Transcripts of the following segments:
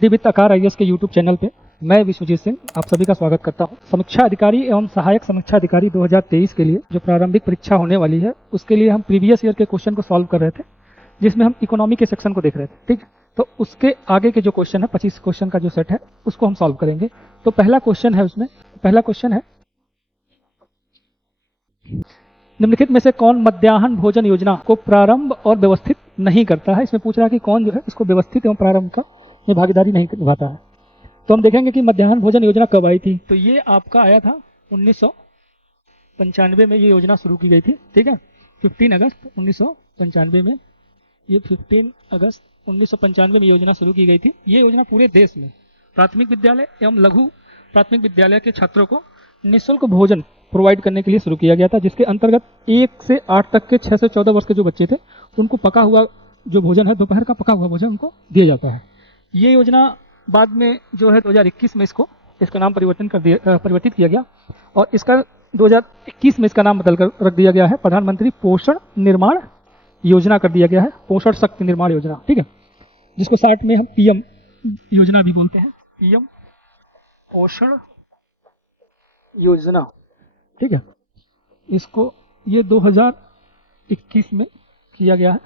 सिद्धि वित्त आकार आईएएस के यूट्यूब चैनल पे मैं विश्वजीत सिंह आप सभी का स्वागत करता हूं। समीक्षा अधिकारी एवं सहायक समीक्षा अधिकारी 2023 के लिए जो प्रारंभिक परीक्षा होने वाली है उसके लिए हम प्रीवियस ईयर के क्वेश्चन को सॉल्व कर रहे थे, जिसमें हम इकोनॉमी के सेक्शन को देख रहे थे। ठीक, तो उसके आगे के जो क्वेश्चन है 25 क्वेश्चन का जो सेट है उसको हम सॉल्व करेंगे। तो पहला क्वेश्चन है, उसमें पहला क्वेश्चन है निम्नलिखित में से कौन मध्याह्न भोजन योजना को प्रारंभ और व्यवस्थित नहीं करता है। इसमें पूछ रहा है कि कौन जो है इसको व्यवस्थित एवं प्रारंभ का ये भागीदारी नहीं निभाता है। तो हम देखेंगे कि मध्याह्न भोजन योजना कब आई थी। तो ये आपका आया था 1995 में ये योजना शुरू की गई थी। ठीक है, 15 अगस्त 1995 में, ये 15 अगस्त 1995 में योजना शुरू की गई थी। ये योजना पूरे देश में प्राथमिक विद्यालय एवं लघु प्राथमिक विद्यालय के छात्रों को निःशुल्क भोजन प्रोवाइड करने के लिए शुरू किया गया था, जिसके अंतर्गत 1 से 8 तक के 6 से 14 वर्ष के जो बच्चे थे उनको पका हुआ जो भोजन है, दोपहर का पका हुआ भोजन उनको दिया जाता है। ये योजना बाद में जो है 2021 में इसका नाम परिवर्तित किया गया और इसका 2021 में इसका नाम बदल कर रख दिया गया है प्रधानमंत्री पोषण निर्माण योजना कर दिया गया है, पोषण शक्ति निर्माण योजना। ठीक है, जिसको शॉर्ट में हम पीएम योजना भी बोलते हैं, पीएम पोषण योजना। ठीक है, इसको ये 2021 में किया गया है,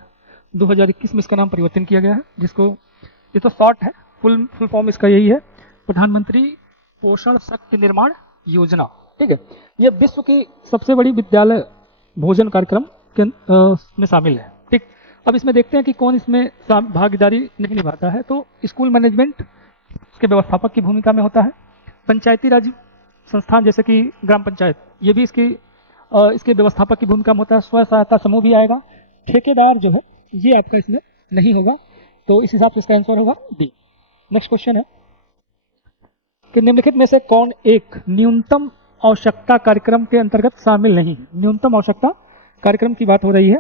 2021 में इसका नाम परिवर्तन किया गया है, जिसको ये तो शॉर्ट है, फुल फॉर्म इसका यही है, प्रधानमंत्री पोषण शक्ति निर्माण योजना। ठीक है, ये विश्व की सबसे बड़ी विद्यालय भोजन कार्यक्रम के में शामिल है। ठीक, अब इसमें देखते हैं कि कौन इसमें भागीदारी नहीं निभाता है। तो स्कूल मैनेजमेंट इसके व्यवस्थापक की भूमिका में होता है, पंचायती राज संस्थान जैसे कि ग्राम पंचायत ये भी इसके व्यवस्थापक की भूमिका में होता है, स्व सहायता समूह भी आएगा, ठेकेदार जो है ये आपका इसमें नहीं होगा। तो इस हिसाब से इसका आंसर होगा डी। नेक्स्ट क्वेश्चन है कि निम्नलिखित में से कौन एक न्यूनतम आवश्यकता कार्यक्रम के अंतर्गत शामिल नहीं है। न्यूनतम आवश्यकता कार्यक्रम की बात हो रही है।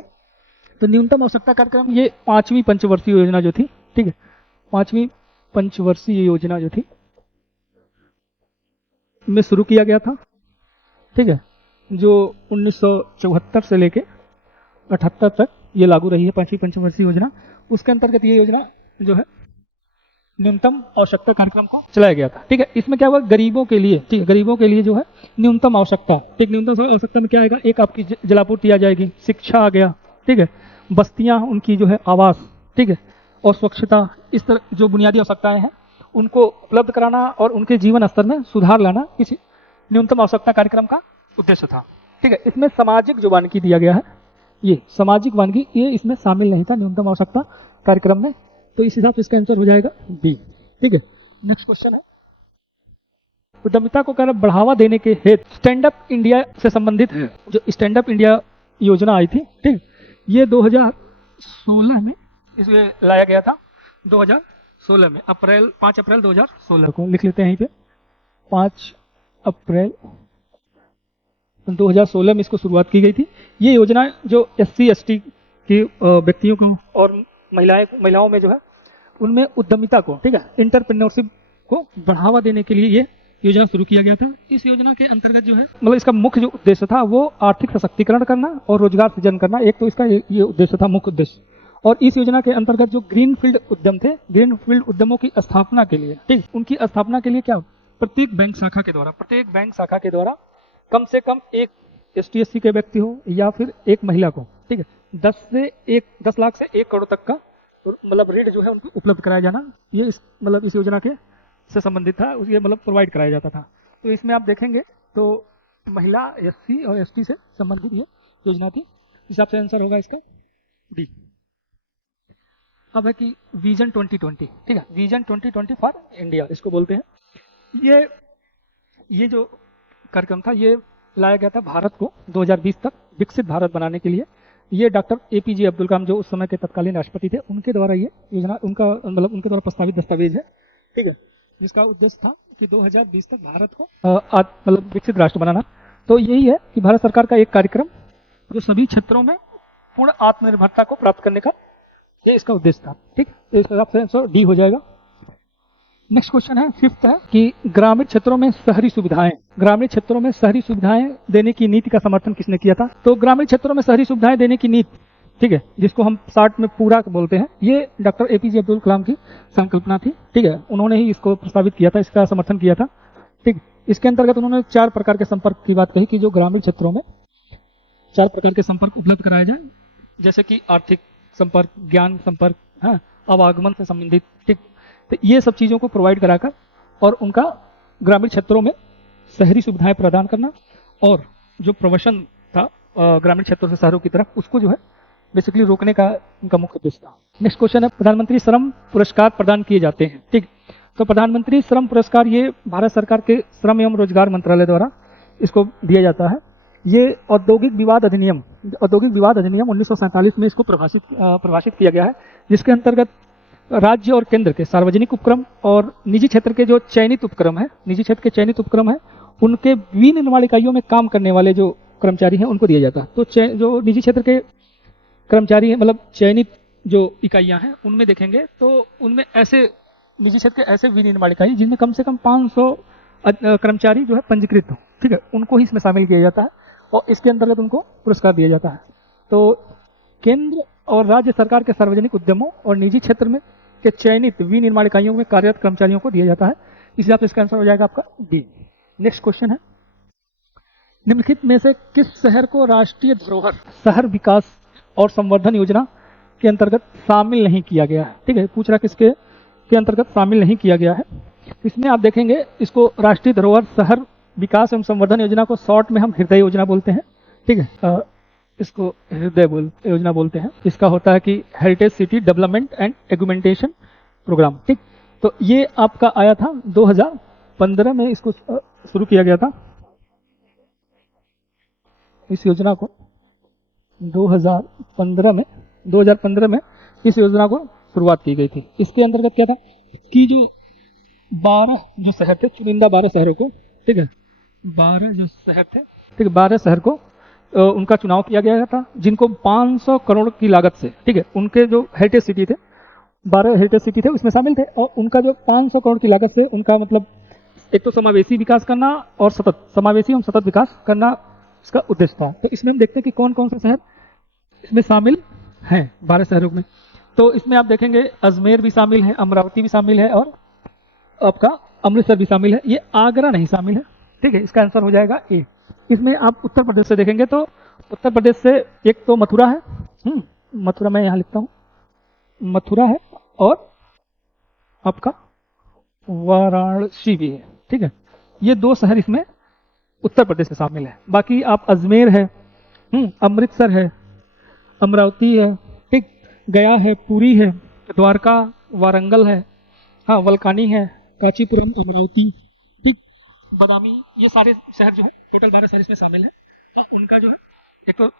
तो न्यूनतम आवश्यकता कार्यक्रम ये 5वीं पंचवर्षीय योजना जो थी, ठीक है, 5वीं पंचवर्षीय योजना जो थी में शुरू किया गया था। ठीक है, जो 1974 से लेके 78 तक ये लागू रही है 5वीं पंचवर्षीय योजना। उसके अंतर्गत ये योजना जो है न्यूनतम आवश्यकता कार्यक्रम को चलाया गया था। ठीक है, इसमें क्या हुआ, गरीबों के लिए, ठीक है, गरीबों के लिए जो है न्यूनतम आवश्यकता, ठीक, न्यूनतम आवश्यकता में क्या आएगा, एक आपकी जलापूर्ति आ जाएगी, शिक्षा आ गया, ठीक है, बस्तियां उनकी जो है आवास, ठीक है, और स्वच्छता, इस तरह जो बुनियादी आवश्यकताएं हैं उनको उपलब्ध कराना और उनके जीवन स्तर में सुधार लाना इस न्यूनतम आवश्यकता कार्यक्रम का उद्देश्य था। ठीक है, इसमें सामाजिक जो वानिकी दिया गया है, ये सामाजिक वानिकी ये इसमें शामिल नहीं था न्यूनतम आवश्यकता कार्यक्रम में। तो इस हिसाब से इसका आंसर हो जाएगा बी। ठीक है, नेक्स्ट क्वेश्चन है उद्यमिता को कर बढ़ावा देने के हेतु स्टैंड अप इंडिया से संबंधित जो स्टैंड अप इंडिया योजना आई थी, ठीक, ये 2016 में इसमें लाया गया था, 2016 में 5 अप्रैल 2016 को लिख लेते हैं यहीं पे, 5 अप्रैल 2016 में इसको शुरुआत की गई थी। ये योजना जो SC ST के व्यक्तियों को और महिलाओं में जो है उनमें उद्यमिता को, ठीक है, एंटरप्रेन्योरशिप को बढ़ावा देने के लिए ये योजना शुरू किया गया था। इस योजना के अंतर्गत जो है मतलब इसका मुख्य जो उद्देश्य था वो आर्थिक सशक्तिकरण करना और रोजगार सृजन करना, एक तो इसका ये उद्देश्य था, मुख्य उद्देश्य। और इस योजना के अंतर्गत जो ग्रीनफील्ड उद्यम थे, ग्रीनफील्ड उद्यमों की स्थापना के लिए, ठीक, उनकी स्थापना के लिए क्या, प्रत्येक बैंक शाखा के द्वारा कम से कम एक ST SC के व्यक्ति हो या फिर एक महिला को, ठीक है, 10 लाख से 1 करोड़ तक का मतलब ऋण जो है उनको उपलब्ध कराया जाना, ये इस योजना के से संबंधित था, ये मतलब प्रोवाइड कराया जाता था। तो इसमें आप देखेंगे तो महिला SC और ST से संबंधित ये योजना थी। इस हिसाब से आंसर होगा इसका डी। अब है कि विजन 2020, ठीक है, विजन 2020 फॉर इंडिया इसको बोलते हैं। ये जो कार्यक्रम था ये लाया गया था भारत को 2020 तक विकसित भारत बनाने के लिए। ये डॉक्टर APJ अब्दुल कलाम जो उस समय के तत्कालीन राष्ट्रपति थे उनके द्वारा ये योजना उनके द्वारा प्रस्तावित दस्तावेज है, ठीक है, जिसका उद्देश्य था कि 2020 तक भारत को विकसित राष्ट्र बनाना। तो यही है कि भारत सरकार का एक कार्यक्रम जो सभी क्षेत्रों में पूर्ण आत्मनिर्भरता को प्राप्त करने का ये इसका उद्देश्य था। ठीक, तो इस हिसाब से आंसर डी हो जाएगा। नेक्स्ट क्वेश्चन है, 5th है कि ग्रामीण क्षेत्रों में शहरी सुविधाएं देने की नीति का समर्थन किसने किया था। तो ग्रामीण क्षेत्रों में शहरी सुविधाएं देने की नीति ठीक है, जिसको हम शार्ट में पूरा बोलते हैं, ये डॉक्टर एपीजे अब्दुल कलाम की संकल्पना थी। ठीक है, उन्होंने ही इसको प्रस्तावित किया था, इसका समर्थन किया था। ठीक, इसके अंतर्गत उन्होंने 4 प्रकार के संपर्क की बात कही कि जो ग्रामीण क्षेत्रों में 4 प्रकार के संपर्क उपलब्ध कराए जाए, जैसे कि आर्थिक संपर्क, ज्ञान संपर्क, हाँ, आवागमन से संबंधित। ठीक, तो ये सब चीज़ों को प्रोवाइड कराकर और उनका ग्रामीण क्षेत्रों में शहरी सुविधाएं प्रदान करना, और जो प्रवसन था ग्रामीण क्षेत्रों से शहरों की तरफ, उसको जो है बेसिकली रोकने का उनका मुख्य उद्देश्य था। नेक्स्ट क्वेश्चन है, प्रधानमंत्री श्रम पुरस्कार प्रदान किए जाते हैं। ठीक, तो प्रधानमंत्री श्रम पुरस्कार ये भारत सरकार के श्रम एवं रोजगार मंत्रालय द्वारा इसको दिया जाता है। ये औद्योगिक विवाद अधिनियम 1947 में इसको परिभाषित किया गया है, जिसके अंतर्गत राज्य और केंद्र के सार्वजनिक उपक्रम और निजी क्षेत्र के जो चयनित उपक्रम है, उनके विनिर्माण इकाइयों में काम करने वाले जो कर्मचारी हैं उनको दिया जाता है। तो जो निजी क्षेत्र के कर्मचारी हैं, मतलब चयनित जो इकाइयां हैं, उनमें देखेंगे तो उनमें ऐसे निजी क्षेत्र के ऐसे विनिर्माण इकाई जिनमें कम से कम 500 कर्मचारी जो है पंजीकृत हो, ठीक है, उनको ही इसमें शामिल किया जाता है और इसके अंतर्गत उनको पुरस्कार दिया जाता है। तो केंद्र और राज्य सरकार के सार्वजनिक उद्यमों और निजी क्षेत्र में के चयनित विनिर्माण इकाइयों में कार्यरत कर्मचारियों को दिया जाता है। इस हिसाब से इसका आंसर हो जाएगा आपका डी। नेक्स्ट क्वेश्चन है, निम्नलिखित में से किस शहर को राष्ट्रीय धरोहर शहर विकास और संवर्धन योजना के अंतर्गत शामिल नहीं किया गया है? ठीक है, पूछ रहा किसके के अंतर्गत शामिल नहीं किया गया है। इसमें आप देखेंगे इसको राष्ट्रीय धरोहर शहर विकास एवं संवर्धन योजना को शॉर्ट में हम हृदय योजना बोलते हैं। ठीक है, इसको हृदय योजना बोलते हैं। इसका होता है कि heritage city development and augmentation programme. ठीक, तो ये आपका आया था 2015 में, इसको शुरू किया गया था। इस योजना को 2015 में इस योजना को शुरुआत की गई थी। इसके अंतर्गत क्या था कि जो 12 जो शहर थे, चुनिंदा 12 शहरों को, ठीक है, 12 जो शहर थे, ठीक है, 12 शहर को उनका चुनाव किया गया था, जिनको 500 करोड़ की लागत से, ठीक है, उनके जो हेरिटेज सिटी थे, 12 हेरिटेज सिटी थे उसमें शामिल थे, और उनका जो 500 करोड़ की लागत से उनका मतलब एक तो समावेशी विकास करना और समावेशी एवं सतत विकास करना इसका उद्देश्य था। तो इसमें हम देखते हैं कि कौन कौन से शहर इसमें शामिल हैं 12 शहरों में। तो इसमें आप देखेंगे अजमेर भी शामिल है, अमरावती भी शामिल है और आपका अमृतसर भी शामिल है। ये आगरा नहीं शामिल है। ठीक है, इसका आंसर हो जाएगा ए। इसमें आप उत्तर प्रदेश से देखेंगे तो उत्तर प्रदेश से एक तो मथुरा है, मथुरा मैं यहाँ लिखता हूँ, मथुरा है, और आपका वाराणसी भी है। ठीक है, ये 2 शहर इसमें उत्तर प्रदेश में शामिल है। बाकी आप अजमेर है, अमृतसर है, अमरावती है, ठीक, गया है, पुरी है, द्वारका, वारंगल है, हाँ, वलकानी है, कांचीपुरम, अमरावती, ठीक, बदामी, ये सारे शहर जो है टोटल 12 शहर इसमें शामिल है। हाँ, उनका जो है एक तो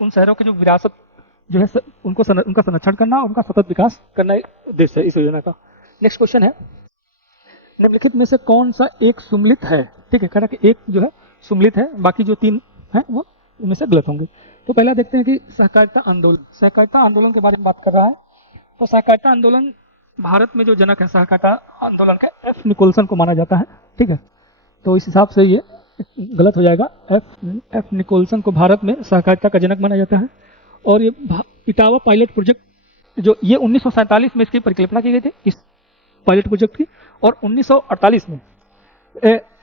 उन शहरों की जो विरासत जो है उनका संरक्षण करना और उनका सतत विकास करना उद्देश्य है इस योजना का। नेक्स्ट क्वेश्चन है, निम्नलिखित में से कौन सा एक सुमलित है? ठीक है, कह रहा कि एक जो है सुमलित है, बाकी जो 3 हैं वो इनमें से गलत होंगे। तो पहला देखते हैं कि सहकारिता आंदोलन के बारे में बात कर रहा है। तो सहकारिता आंदोलन भारत में जो जनक है सहकारिता आंदोलन के एफ निकोलसन को माना जाता है। ठीक है, तो इस हिसाब से ये गलत हो जाएगा। एफ निकोलसन को भारत में सहकारिता का जनक माना जाता है। और ये इटावा पायलट प्रोजेक्ट जो ये 1947 में इसकी परिकल्पना की गई थी इस पायलट प्रोजेक्ट की, और 1948 में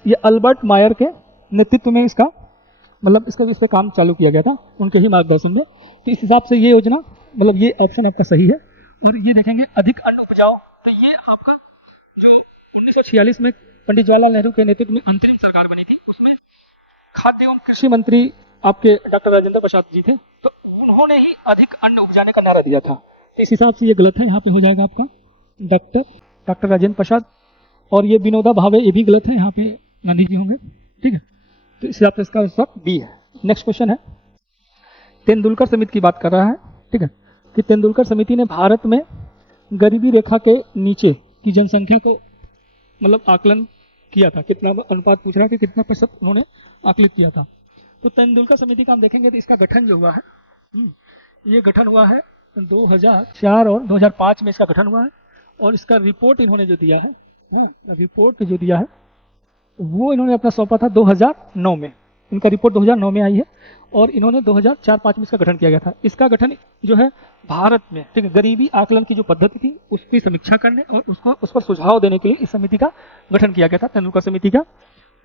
ये अल्बर्ट मायर के नेतृत्व में इसका मतलब इस पे काम चालू किया गया था, उनके ही मार्गदर्शन में। तो इस हिसाब से ये योजना मतलब ये ऑप्शन आपका सही है। और ये देखेंगे अधिक अन्न उपजाओ, तो ये आपका जो 1946 में पंडित जवाहरलाल नेहरू के नेतृत्व में अंतरिम सरकार बनी थी, उसमें खाद्य एवं कृषि मंत्री आपके डॉक्टर राजेंद्र प्रसाद जी थे, तो उन्होंने ही अधिक अन्न उपजाने का नारा दिया था। तो इस हिसाब से ये गलत है, यहाँ पे हो जाएगा आपका डॉक्टर राजेंद्र प्रसाद। और ये विनोबा भावे, ये भी गलत है, यहाँ पे गांधी जी होंगे। ठीक है, तो इस हिसाब से इसका आंसर बी है। नेक्स्ट क्वेश्चन है, तेंदुलकर समिति की बात कर रहा है। ठीक है, कि तेंदुलकर समिति ने भारत में गरीबी रेखा के नीचे की जनसंख्या को मतलब आकलन किया था, कितना अनुपात पूछ रहा है कि कितना प्रतिशत उन्होंने आकलित किया था। तो तेंदुलकर समिति का हम देखेंगे तो इसका गठन जो हुआ है, ये गठन हुआ है 2004 और 2005 में इसका गठन हुआ है। और इसका रिपोर्ट इन्होंने जो दिया है, वो इन्होंने अपना सौंपा था 2009 में। इनका रिपोर्ट 2009 में आई है और इन्होंने 2004-5 में इसका गठन किया गया था। इसका गठन जो है भारत में, ठीक है, गरीबी आकलन की जो पद्धति थी उसकी समीक्षा करने और उस पर सुझाव देने के लिए इस समिति का गठन किया गया था, तेंदुलकर समिति का।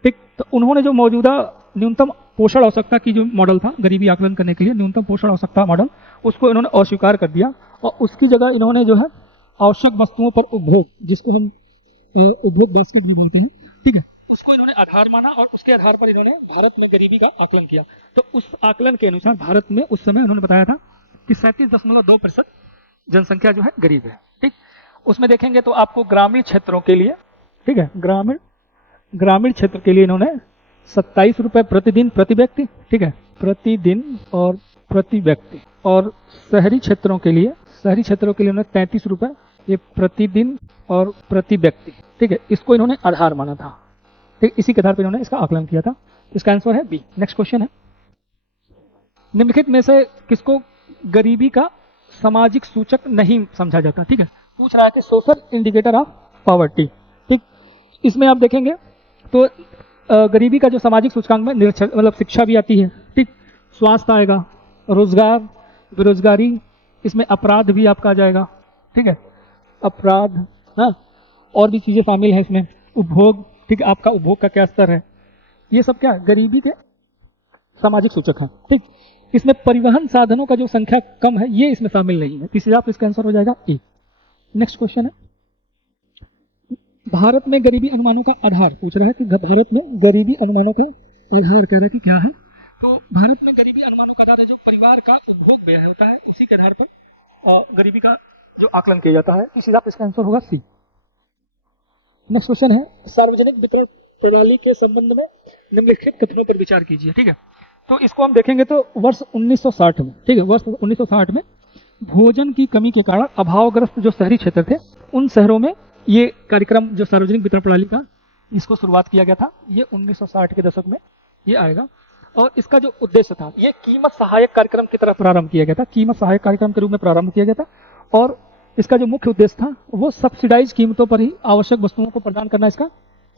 ठीक, तो उन्होंने जो मौजूदा न्यूनतम पोषण आवश्यकता की जो मॉडल था गरीबी आकलन करने के लिए, न्यूनतम पोषण आवश्यकता मॉडल, उसको इन्होंने अस्वीकार कर दिया और उसकी जगह इन्होंने जो है आवश्यक वस्तुओं पर उपभोग, जिसको हम उपभोग बास्केट भी बोलते हैं, ठीक है, उसको इन्होंने आधार माना और उसके आधार पर इन्होंने भारत में गरीबी का आकलन किया। तो उस आकलन के अनुसार भारत में उस समय उन्होंने बताया था कि 37.2% जनसंख्या जो है गरीब है। ठीक, उसमें देखेंगे तो आपको ग्रामीण क्षेत्रों के लिए, ठीक है, ग्रामीण क्षेत्र के लिए इन्होंने 27 रुपए प्रतिदिन प्रति व्यक्ति, ठीक है, प्रतिदिन और प्रति व्यक्ति, और शहरी क्षेत्रों के लिए इन्होंने 33 रुपए ये प्रतिदिन और प्रति व्यक्ति, ठीक है, इसको इन्होंने आधार माना था। ठीक, इसी के आधार पर इन्होंने इसका आकलन किया था। इसका आंसर है बी। नेक्स्ट क्वेश्चन है, निम्नलिखित में से किसको गरीबी का सामाजिक सूचक नहीं समझा जाता? ठीक है, पूछ रहा है कि सोशल इंडिकेटर ऑफ पॉवर्टी। ठीक, इसमें आप देखेंगे तो गरीबी का जो सामाजिक सूचकांक में मतलब शिक्षा भी आती है, ठीक, स्वास्थ्य आएगा, रोजगार, बेरोजगारी, इसमें अपराध भी आपका आ जाएगा, ठीक है, अपराध, हाँ, और भी चीजें शामिल हैं इसमें, उपभोग, ठीक है, आपका उपभोग का क्या स्तर है, ये सब क्या गरीबी के सामाजिक सूचक हैं। ठीक, इसमें परिवहन साधनों का जो संख्या कम है ये इसमें शामिल नहीं है, इसलिए आप इसका आंसर हो जाएगा ए। नेक्स्ट क्वेश्चन है, भारत में गरीबी अनुमानों का आधार पूछ रहा है कि भारत में गरीबी अनुमानों का आधार कह रहा है कि क्या है। तो भारत में गरीबी अनुमानों का आधार है जो परिवार का उपभोग व्यय होता है, उसी के आधार पर गरीबी का जो आकलन किया जाता है, इसलिए आप इसका आंसर होगा सी। नेक्स्ट क्वेश्चन है, सार्वजनिक वितरण प्रणाली के संबंध में निम्नलिखित कथनों पर विचार कीजिए। ठीक है, तो इसको हम देखेंगे तो वर्ष 1960 में, ठीक है, वर्ष 1960 में भोजन की कमी के कारण अभावग्रस्त जो शहरी क्षेत्र थे उन शहरों में ये कार्यक्रम जो सार्वजनिक वितरण प्रणाली का इसको शुरुआत किया गया था, ये 1960 के दशक में ये आएगा। और इसका जो उद्देश्य था ये कीमत सहायक कार्यक्रम की तरह प्रारंभ किया गया था, कीमत सहायक कार्यक्रम के रूप में प्रारंभ किया गया था, और इसका जो मुख्य उद्देश्य था वो सब्सिडाइज कीमतों पर ही आवश्यक वस्तुओं को प्रदान करना इसका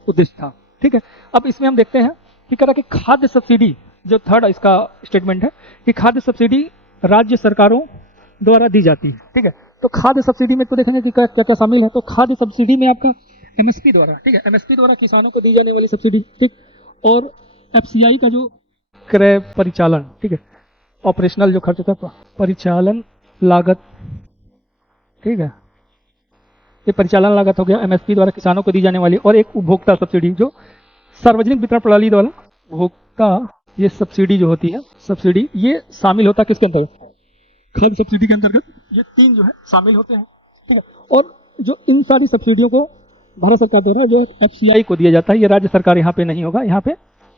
उद्देश्य था। ठीक है, अब इसमें हम देखते हैं कि कह रहा कि खाद्य सब्सिडी, जो थर्ड इसका स्टेटमेंट है कि खाद्य सब्सिडी राज्य सरकारों द्वारा दी जाती है। ठीक है, तो खाद्य सब्सिडी में तो देखेंगे कि क्या क्या शामिल है। तो खाद्य सब्सिडी में आपका एमएसपी द्वारा, ठीक है, एमएसपी द्वारा किसानों को दी जाने वाली सब्सिडी, ठीक, और एफसीआई का जो क्रय परिचालन, ठीक है, ऑपरेशनल जो खर्च होता है, परिचालन लागत, ठीक है, ये परिचालन लागत हो गया एमएसपी द्वारा किसानों को दी जाने वाली, और एक उपभोक्ता सब्सिडी जो सार्वजनिक वितरण प्रणाली द्वारा उपभोक्ता, ये सब्सिडी जो होती है, सब्सिडी ये शामिल होता है किसके अंतर्गत? खाद्य सब्सिडी के अंतर्गत ये तीन जो है शामिल होते हैं। ठीक है, और जो इन सारी सब्सिडियों को भारत सरकार द्वारा जो एफसीआई को दिया जाता है, ये राज्य सरकार यहाँ पे नहीं होगा, यहाँ पे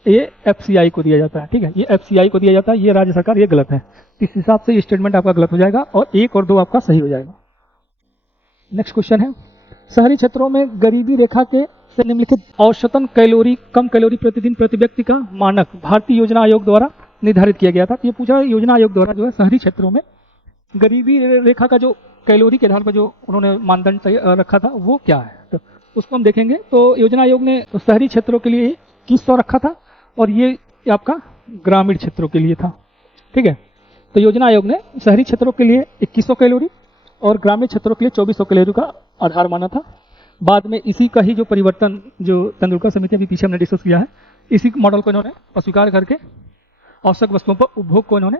ये एफसीआई को दिया जाता है। ठीक है, ये एफसीआई को दिया जाता है, ये राज्य सरकार, ये गलत है। इस हिसाब से ये स्टेटमेंट आपका गलत हो जाएगा और 1 और 2 आपका सही हो जाएगा। नेक्स्ट क्वेश्चन है, शहरी क्षेत्रों में गरीबी रेखा के से निम्नलिखित औसतन कैलोरी, कम कैलोरी प्रतिदिन प्रति व्यक्ति का मानक भारतीय योजना आयोग द्वारा निर्धारित किया गया था। तो ये पूछा योजना आयोग द्वारा जो है शहरी क्षेत्रों में गरीबी रेखा का जो कैलोरी के आधार पर जो उन्होंने मानदंड रखा था वो क्या है, तो उसको हम देखेंगे। तो योजना आयोग ने शहरी क्षेत्रों के लिए 2100 रखा था और ये आपका ग्रामीण क्षेत्रों के लिए था। ठीक है, तो योजना आयोग ने शहरी क्षेत्रों के लिए 2100 कैलोरी और ग्रामीण क्षेत्रों के लिए 2400 कैलोरी का आधार माना था। बाद में इसी का ही जो परिवर्तन जो तेंदुलकर समिति अभी पीछे हमने डिस्कस किया है, इसी मॉडल को इन्होंने अस्वीकार करके आवश्यक वस्तुओं पर उपभोग को इन्होंने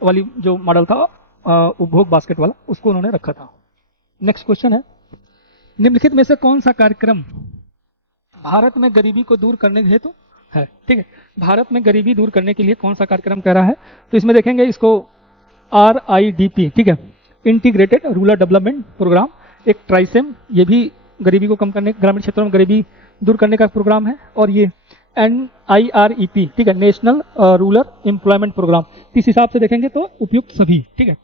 वाली जो मॉडल था उपभोग बास्केट वाला, उसको उन्होंने रखा था। नेक्स्ट क्वेश्चन है, निम्नलिखित में से कौन सा कार्यक्रम भारत में गरीबी को दूर करने हेतु है? ठीक है, भारत में गरीबी दूर करने के लिए कौन सा कार्यक्रम कह रहा है? तो इसमें देखेंगे इसको RIDP, ठीक है, इंटीग्रेटेड रूरल डेवलपमेंट प्रोग्राम, एक ट्राइसेम, ये भी गरीबी को कम करने, ग्रामीण क्षेत्रों में गरीबी दूर करने का प्रोग्राम है, और ये NIREP, ठीक है, नेशनल रूरल एम्प्लॉयमेंट प्रोग्राम। इस हिसाब से देखेंगे तो उपयुक्त सभी, ठीक है,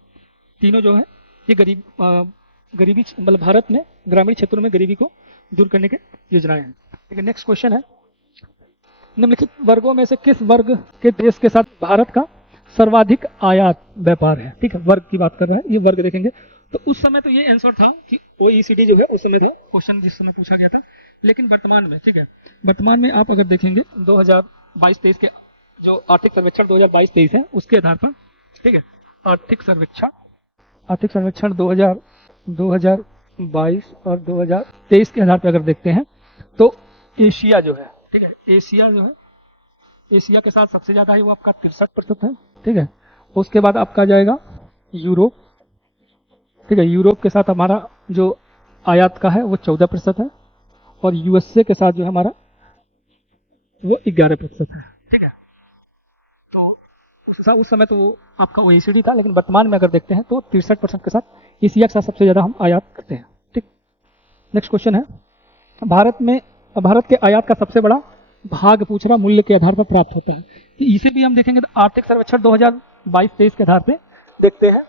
तीनों जो है ये गरीबी मतलब भारत में ग्रामीण क्षेत्रों में गरीबी को दूर करने के योजनाएं हैं। ठीक है, नेक्स्ट क्वेश्चन है, निम्नलिखित वर्गों में से किस वर्ग के देश के साथ भारत का सर्वाधिक आयात व्यापार है? ठीक है, वर्ग की बात कर रहा है, ये वर्ग देखेंगे तो उस समय तो ये आंसर था कि OECD जो है उस समय था क्वेश्चन जिस समय पूछा गया था, लेकिन वर्तमान में, ठीक है, वर्तमान में आप अगर देखेंगे 2022-23 के जो आर्थिक सर्वेक्षण 2022-23 है उसके आधार पर, ठीक है, आर्थिक सर्वेक्षण 2022 और 2023 के आधार पर अगर देखते हैं तो एशिया जो है, ठीक है, एशिया जो है, एशिया के साथ सबसे ज्यादा है वो आपका 63% है, ठीक है। उसके बाद आपका जाएगा यूरोप, ठीक है, यूरोप के साथ हमारा जो आयात का है वो 14% है, और यूएसए के साथ जो है हमारा वो 11% है, ठीक है। तो उस समय तो वो आपका OECD था, लेकिन वर्तमान में अगर देखते हैं तो 63% के साथ एशिया के साथ सबसे ज्यादा हम आयात करते हैं, ठीक। नेक्स्ट क्वेश्चन है, भारत के आयात का सबसे बड़ा भाग पूछ रहा मूल्य के आधार पर प्राप्त होता है। तो इसे भी हम देखेंगे तो आर्थिक सर्वेक्षण 2022-23 के आधार पे देखते हैं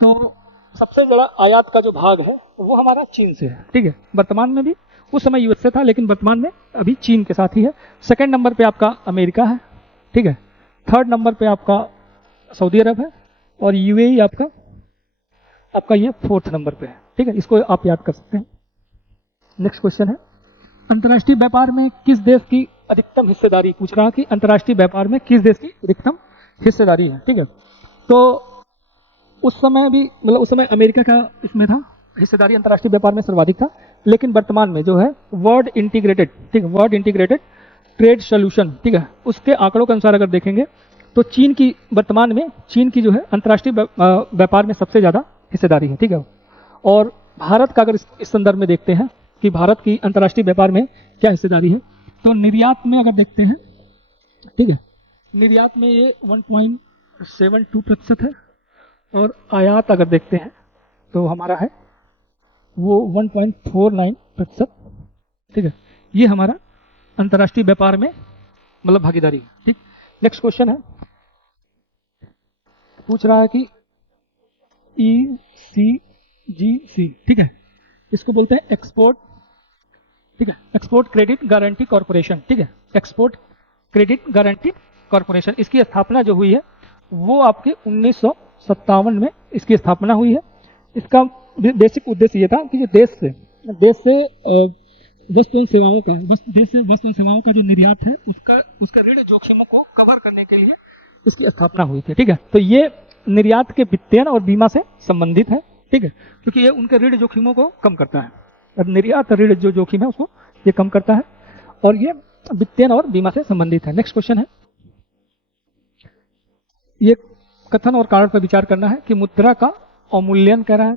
तो सबसे बड़ा आयात का जो भाग है वो हमारा चीन से है, ठीक है। वर्तमान में भी, उस समय यूएसए था लेकिन वर्तमान में अभी चीन के साथ ही है। सेकंड नंबर पे आपका अमेरिका है, ठीक है। थर्ड नंबर पे आपका सऊदी अरब है, और यूएई आपका ये फोर्थ नंबर पे है, ठीक है। इसको आप याद कर सकते हैं। नेक्स्ट क्वेश्चन है, अंतर्राष्ट्रीय व्यापार में किस देश की अधिकतम हिस्सेदारी पूछ रहा कि अंतर्राष्ट्रीय व्यापार में किस देश की अधिकतम हिस्सेदारी है, ठीक है। तो उस समय भी, मतलब उस समय अमेरिका का इसमें था, हिस्सेदारी अंतर्राष्ट्रीय व्यापार में सर्वाधिक था, लेकिन वर्तमान में जो है वर्ल्ड इंटीग्रेटेड, ठीक है, वर्ल्ड इंटीग्रेटेड ट्रेड सोल्यूशन, ठीक है, उसके आंकड़ों के अनुसार अगर देखेंगे तो चीन की, वर्तमान में चीन की जो है अंतर्राष्ट्रीय व्यापार में सबसे ज्यादा हिस्सेदारी है, ठीक है। और भारत का अगर इस संदर्भ में देखते हैं कि भारत की अंतर्राष्ट्रीय व्यापार में क्या हिस्सेदारी है, तो निर्यात में अगर देखते हैं, ठीक है, निर्यात में ये 1.72% है, और आयात अगर देखते हैं तो हमारा है वो 1.49%, ठीक है। ये हमारा अंतर्राष्ट्रीय व्यापार में मतलब भागीदारी है, ठीक। नेक्स्ट क्वेश्चन है, पूछ रहा है कि ECGC, ठीक है, इसको बोलते हैं एक्सपोर्ट, ठीक है, एक्सपोर्ट क्रेडिट गारंटी कॉर्पोरेशन, ठीक है, एक्सपोर्ट क्रेडिट गारंटी कॉर्पोरेशन। इसकी स्थापना जो हुई है वो आपके 1957 में इसकी स्थापना हुई है। इसका बेसिक उद्देश्य ये था कि जो देश से वस्तु एवं सेवाओं का जो निर्यात है उसका ऋण जोखिमों को कवर करने के लिए इसकी स्थापना हुई थी, ठीक है। तो ये निर्यात के वित्तीयन और बीमा से संबंधित है, ठीक है, क्योंकि ये उनके ऋण जोखिमों को कम करता है। और निर्यात ऋण जो जोखिम है उसको ये कम करता है, और ये वित्तीयन और बीमा से संबंधित है। नेक्स्ट क्वेश्चन है, ये कथन और कारण पर विचार करना है कि मुद्रा का अवमूल्यन कह रहा है।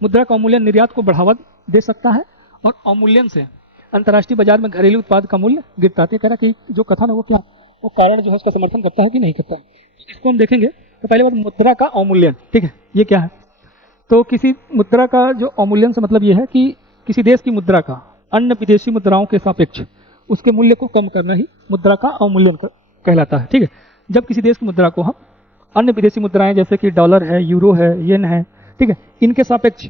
मुद्रा का अवमूल्यन निर्यात को बढ़ावा दे सकता है, और अवमूल्यन से अंतर्राष्ट्रीय बाजार में घरेलू उत्पाद का मूल्य गिरता है। कह रहा कि जो कथन है वो क्या, वो कारण जो है उसका समर्थन करता है कि नहीं करता है। इसको हम देखेंगे तो पहले बात, मुद्रा का अवमूल्यन, ठीक है, ये क्या है। तो किसी मुद्रा का जो अवमूल्यन से मतलब ये है कि किसी देश की मुद्रा का अन्य विदेशी मुद्राओं के सापेक्ष उसके मूल्य को कम करना ही मुद्रा का अवमूल्यन कहलाता है, ठीक है। जब किसी देश की मुद्रा को हम अन्य विदेशी मुद्राएं जैसे कि डॉलर है, यूरो है, येन है, ठीक है, इनके सापेक्ष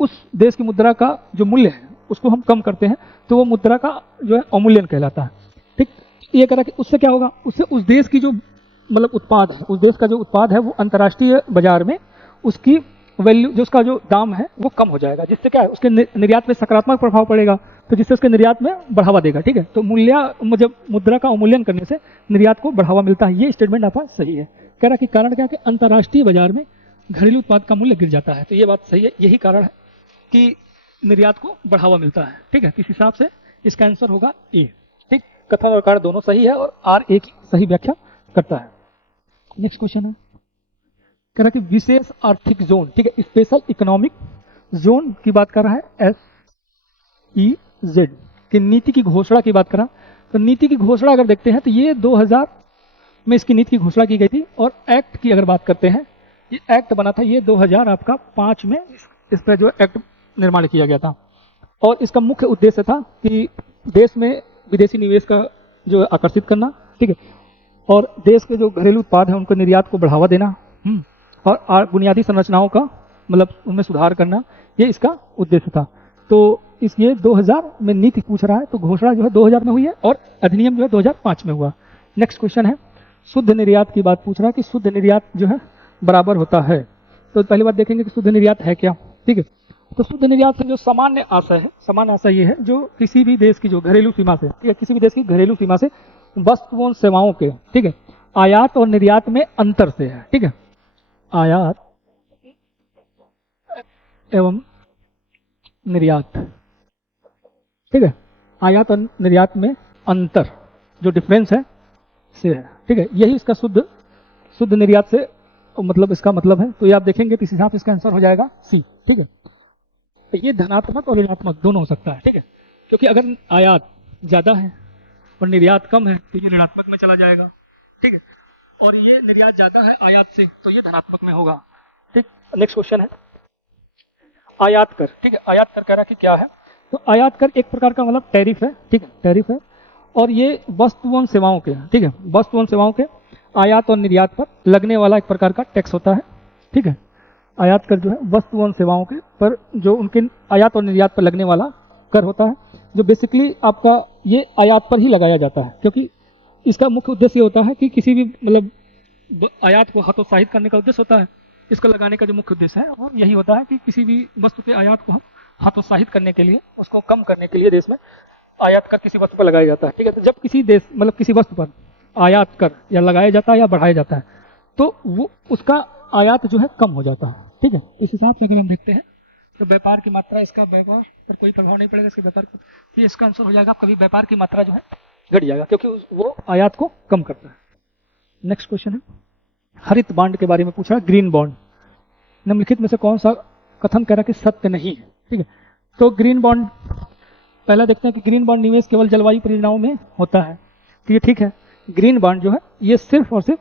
उस देश की मुद्रा का जो मूल्य है उसको हम कम करते हैं तो वो मुद्रा का जो है अवमूल्यन कहलाता है, ठीक। ये कह रहा कि उससे क्या होगा, उससे उस देश की जो मतलब उत्पाद है, उस देश का जो उत्पाद है वो अंतर्राष्ट्रीय बाजार में उसकी वैल्यू, जो उसका जो दाम है वो कम हो जाएगा, जिससे क्या है उसके निर्यात में सकारात्मक प्रभाव पड़ेगा, तो जिससे उसके निर्यात में बढ़ावा देगा, ठीक है। तो जब मुद्रा का अवमूल्यन करने से निर्यात को बढ़ावा मिलता है। ये स्टेटमेंट आपका सही है। कह रहा कि कारण क्या है कि अंतर्राष्ट्रीय बाजार में घरेलू उत्पाद का मूल्य गिर जाता है, तो ये बात सही है, यही कारण है कि निर्यात को बढ़ावा मिलता है, ठीक है। इस हिसाब से इसका आंसर होगा ए, ठीक। कथन और कारण दोनों सही है, और आर ए की सही व्याख्या करता है। नेक्स्ट क्वेश्चन है, कह रहा कि विशेष आर्थिक जोन, ठीक है, स्पेशल इकोनॉमिक जोन की बात कर रहा है, SEZ की नीति की घोषणा की बात कर रहा। तो नीति की घोषणा अगर देखते हैं तो ये 2000 में इसकी नीति की घोषणा की गई थी, और एक्ट की अगर बात करते हैं, ये एक्ट बना था ये 2005 में, इस पर जो एक्ट निर्माण किया गया था। और इसका मुख्य उद्देश्य था कि देश में विदेशी निवेश का जो आकर्षित करना, ठीक है, और देश के जो घरेलू उत्पाद है उनको निर्यात को बढ़ावा देना, और बुनियादी संरचनाओं का मतलब उनमें सुधार करना, ये इसका उद्देश्य था। तो ये 2000 में नीति पूछ रहा है, तो घोषणा जो है 2000 में हुई है, और अधिनियम जो है 2005 में हुआ। नेक्स्ट क्वेश्चन है, शुद्ध निर्यात की बात पूछ रहा है कि शुद्ध निर्यात जो है बराबर होता है। तो पहली बात देखेंगे कि शुद्ध निर्यात है क्या, ठीक है। तो शुद्ध निर्यात से जो सामान्य आशय है, सामान्य आशय ये है जो किसी भी देश की जो घरेलू सीमा से, ठीक है, किसी भी देश की घरेलू सीमा से वस्तुओं सेवाओं के, ठीक है, आयात और निर्यात में अंतर से है, ठीक है। आयात एवं निर्यात, ठीक है। आयात और निर्यात में अंतर, जो डिफरेंस है से है, ठीक है। यही इसका शुद्ध निर्यात से मतलब इसका मतलब है। तो ये आप देखेंगे तो इस हिसाब से इसका आंसर हो जाएगा सी, ठीक है। तो ये धनात्मक और ऋणात्मक दोनों हो सकता है, ठीक है। क्योंकि अगर आयात ज्यादा है और निर्यात कम है तो ये ऋणात्मक में चला जाएगा, ठीक है। और ये निर्यात ज्यादा है आयात से तो ये धनात्मक में होगा, ठीक। नेक्स्ट क्वेश्चन है आयात कर, ठीक है। आयात कर कह रहा कि क्या है, तो आयात कर एक प्रकार का मतलब टैरिफ है, ठीक है, टैरिफ है। और ये वस्तु एवं सेवाओं के, ठीक है, वस्तु एवं सेवाओं के आयात और निर्यात पर लगने वाला एक प्रकार का टैक्स होता है, ठीक है। आयात कर जो है वस्तु एवं सेवाओं के पर जो उनके आयात और निर्यात पर लगने वाला कर होता है, जो बेसिकली आपका ये आयात पर ही लगाया जाता है। क्योंकि इसका मुख्य उद्देश्य होता है कि किसी भी मतलब आयात को हतोत्साहित करने का उद्देश्य होता है, इसको लगाने का जो मुख्य उद्देश्य है और यही होता है कि किसी भी वस्तु के आयात को हम हतोत्साहित करने के लिए, उसको कम करने के लिए देश में आयात कर किसी वस्तु पर लगाया जाता है, ठीक है। तो जब किसी देश मतलब किसी वस्तु पर आयात कर या लगाया जाता है या बढ़ाया जाता है तो वो उसका आयात जो है कम हो जाता है, ठीक है। इस हिसाब से अगर हम देखते हैं तो व्यापार की मात्रा, इसका व्यापार पर कोई प्रभाव नहीं पड़ेगा इसके व्यापार पर, तो ये इसका आंसर हो जाएगा कभी व्यापार की मात्रा जो है घट जाएगा क्योंकि वो आयात को कम करता है। नेक्स्ट क्वेश्चन है हरित बॉन्ड के बारे में पूछा, ग्रीन बॉन्ड। निम्नलिखित में से कौन सा कथन कह रहा कि सत्य नहीं है, ठीक है। तो ग्रीन बॉन्ड पहला देखते हैं कि ग्रीन बॉन्ड निवेश केवल जलवायु परियोजनाओं में होता है, तो ये ठीक है। ग्रीन बॉन्ड जो है ये सिर्फ और सिर्फ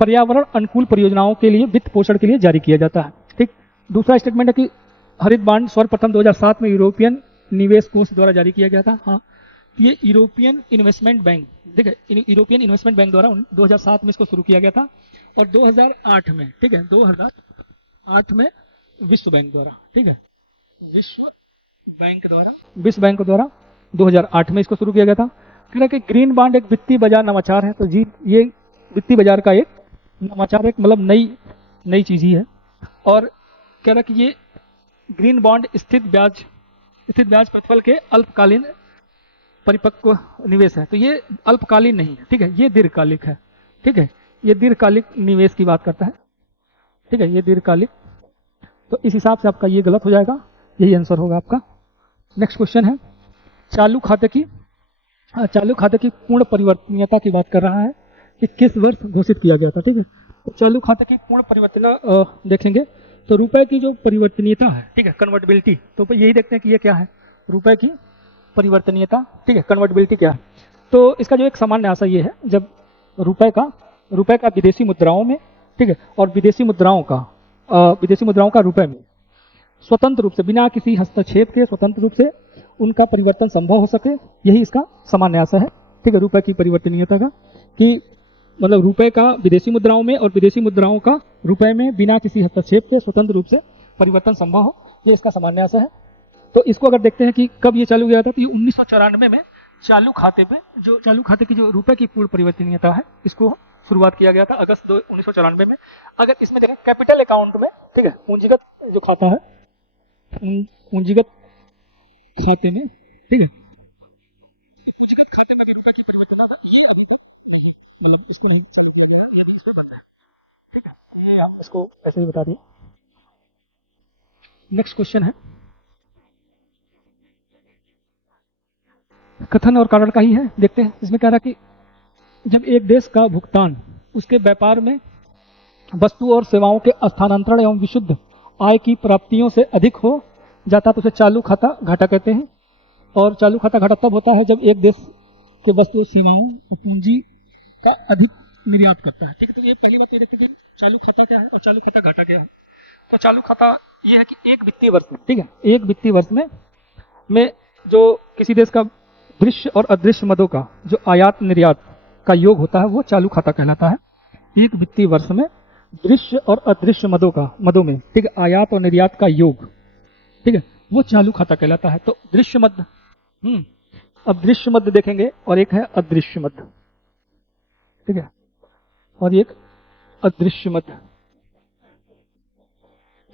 पर्यावरण अनुकूल परियोजनाओं के लिए वित्त पोषण के लिए जारी किया जाता है, ठीक। दूसरा स्टेटमेंट है कि हरित बॉन्ड सर्वप्रथम 2007 में यूरोपियन निवेश कोष द्वारा जारी किया गया था। हाँ, ये यूरोपियन इन्वेस्टमेंट बैंक, ठीक है, यूरोपियन इन्वेस्टमेंट बैंक द्वारा 2007 में इसको शुरू किया गया था और 2008 में, ठीक है, 2008 में विश्व बैंक द्वारा, ठीक है, विश्व बैंक द्वारा 2008 में इसको शुरू किया गया था। कह रहा कि ग्रीन बॉन्ड एक वित्तीय बाजार नवाचार है, तो जी ये वित्तीय बाजार का एक नवाचार, एक मतलब नई चीज ही है। और कह रहा कि ये ग्रीन बॉन्ड स्थित ब्याज प्रतिफल के अल्पकालीन परिपक्व निवेश है, तो ये अल्पकालीन नहीं है, ठीक है, ये दीर्घकालिक है, ठीक है, ये दीर्घकालिक निवेश की बात करता है, ठीक है, ये दीर्घकालिक। तो इस हिसाब से आपका ये गलत हो जाएगा, यही आंसर होगा आपका। नेक्स्ट क्वेश्चन है चालू खाते की पूर्ण परिवर्तनीयता की बात कर रहा है कि किस वर्ष घोषित किया गया था, ठीक है। तो चालू खाते की पूर्ण परिवर्तनीयता देखेंगे तो रुपए की जो परिवर्तनीयता है, ठीक है, कन्वर्टिबिलिटी, तो यही देखते हैं कि ये क्या है, रुपए की परिवर्तनीयता, ठीक है, कन्वर्टिबिलिटी क्या है। तो इसका जो एक सामान्य आशय ये है, जब रुपए का विदेशी मुद्राओं में, ठीक है, और विदेशी मुद्राओं का रुपए में स्वतंत्र रूप से बिना किसी हस्तक्षेप के स्वतंत्र रूप से उनका परिवर्तन संभव हो सके, यही इसका सामान्य आशय है, ठीक है, रुपए की परिवर्तनीयता का, कि मतलब रुपए का विदेशी मुद्राओं में और विदेशी मुद्राओं का रुपए में बिना किसी हस्तक्षेप के स्वतंत्र रूप से परिवर्तन संभव हो, ये इसका सामान्य आशय है। तो इसको अगर देखते हैं कि कब ये चालू किया था, तो ये 1994 में चालू खाते की जो रुपए की पूर्ण परिवर्तनीयता है, इसको शुरुआत किया गया था अगस्त 1994 में। अगर इसमें देखें कैपिटल अकाउंट में, ठीक है, पूंजीगत जो खाता है, पूंजीगत खाते में, ठीक है, पूंजीगत खाते में भी रुपए की परिवर्तनीयता ये अभी तक मतलब इसको नहीं समझ लिया गया, ये इसमें पता है, ठीक है, ये आप इसको ऐसे ही बता दिए। नेक्स्ट क्वेश्चन है कथन और कारण का ही है, देखते हैं। इसमें कह रहा कि जब एक देश का भुगतान उसके व्यापार में वस्तु और सेवाओं के स्थानांतरण एवं विशुद्ध आय की प्राप्तियों से अधिक हो जाता तो उसे चालू खाता घाटा कहते हैं। और चालू खाता घाटा तब होता है जब एक देश के वस्तु सेवाओं और पूंजी का अधिक निर्यात करता है, ठीक है। तो ये पहली बात ये देखते हैं चालू खाता क्या है और चालू खाता घाटा क्या है। तो चालू खाता ये है कि एक वित्तीय वर्ष में, ठीक है, एक वित्तीय वर्ष में जो किसी देश का दृश्य और अदृश्य मदों का जो आयात निर्यात का योग होता है वो चालू खाता कहलाता है। एक वित्तीय वर्ष में दृश्य और अदृश्य मदों में, ठीक है, आयात और निर्यात का योग, ठीक है, वो चालू खाता कहलाता है। तो दृश्य मद, अब दृश्य मद देखेंगे और एक है अदृश्य मद, ठीक है, और एक अदृश्य मद।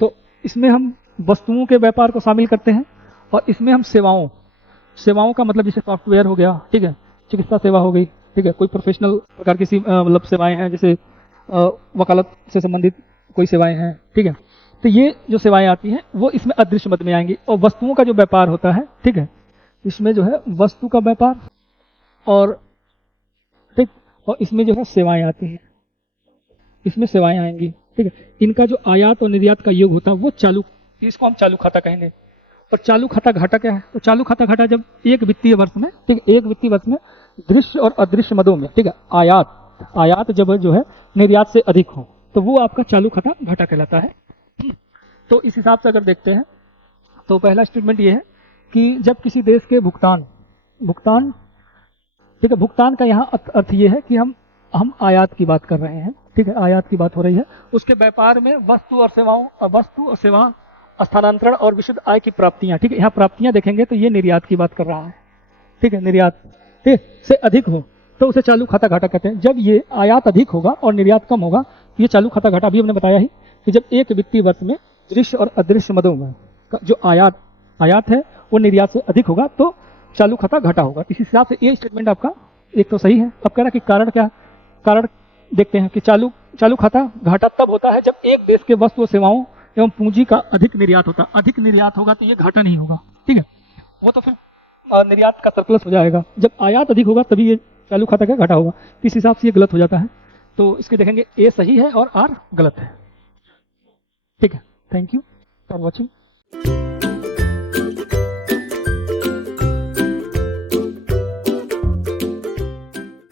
तो इसमें हम वस्तुओं के व्यापार को शामिल करते हैं और इसमें हम सेवाओं का मतलब जैसे सॉफ्टवेयर हो गया, ठीक है, चिकित्सा सेवा हो गई, ठीक है, कोई प्रोफेशनल प्रकार की मतलब सेवाएं हैं, जैसे वकालत से संबंधित कोई सेवाएं हैं, ठीक है। तो ये जो सेवाएं आती हैं वो इसमें अदृश्य मद में आएंगी। और वस्तुओं का जो व्यापार होता है, ठीक है, इसमें जो है वस्तु का व्यापार और ठीक, और इसमें जो है सेवाएं आती हैं, इसमें सेवाएं आएंगी, ठीक है। इनका जो आयात और निर्यात का योग होता है वो चालू, इसको हम चालू खाता कहेंगे। और चालू खाता घाटा क्या है? तो चालू खाता घाटा जब एक वित्तीय वर्ष में, ठीक है, एक वित्तीय वर्ष में दृश्य और अदृश्य मदों में, ठीक है, आयात जब जो है निर्यात से अधिक हो तो वो आपका चालू खाता घाटा कहलाता है। तो इस हिसाब से अगर देखते हैं तो पहला स्टेटमेंट ये है कि जब किसी देश के भुगतान, ठीक है, भुगतान का यहाँ अर्थ ये है कि हम आयात की बात कर रहे हैं, ठीक है, आयात की बात हो रही है। उसके व्यापार में वस्तु और सेवा स्थानांतरण और विशुद्ध आय की प्राप्तियां, ठीक है, यहाँ प्राप्तियां देखेंगे तो ये निर्यात की बात कर रहा है, ठीक है, निर्यात ठीक से अधिक हो तो उसे चालू खाता घाटा कहते हैं। जब ये आयात अधिक होगा और निर्यात कम होगा तो ये चालू खाता घाटा, अभी हमने बताया ही कि जब एक वित्तीय वर्ष में दृश्य और अदृश्य मदों में जो आयात है वो निर्यात से अधिक होगा तो चालू खाता घाटा होगा। इस हिसाब से ये स्टेटमेंट आपका एक तो सही है। अब कह रहा कि कारण क्या, कारण देखते हैं कि चालू खाता घाटा तब होता है जब एक देश के वस्तु और सेवाओं एवं पूंजी का अधिक निर्यात होता है। अधिक निर्यात होगा तो ये घाटा नहीं होगा, ठीक है, वो तो फिर निर्यात का सरप्लस हो जाएगा। जब आयात अधिक होगा तभी ये चालू खाता का घाटा होगा। इस हिसाब से ये गलत हो जाता है। तो इसके देखेंगे ए सही है और आर गलत है, ठीक है। Thank you for watching.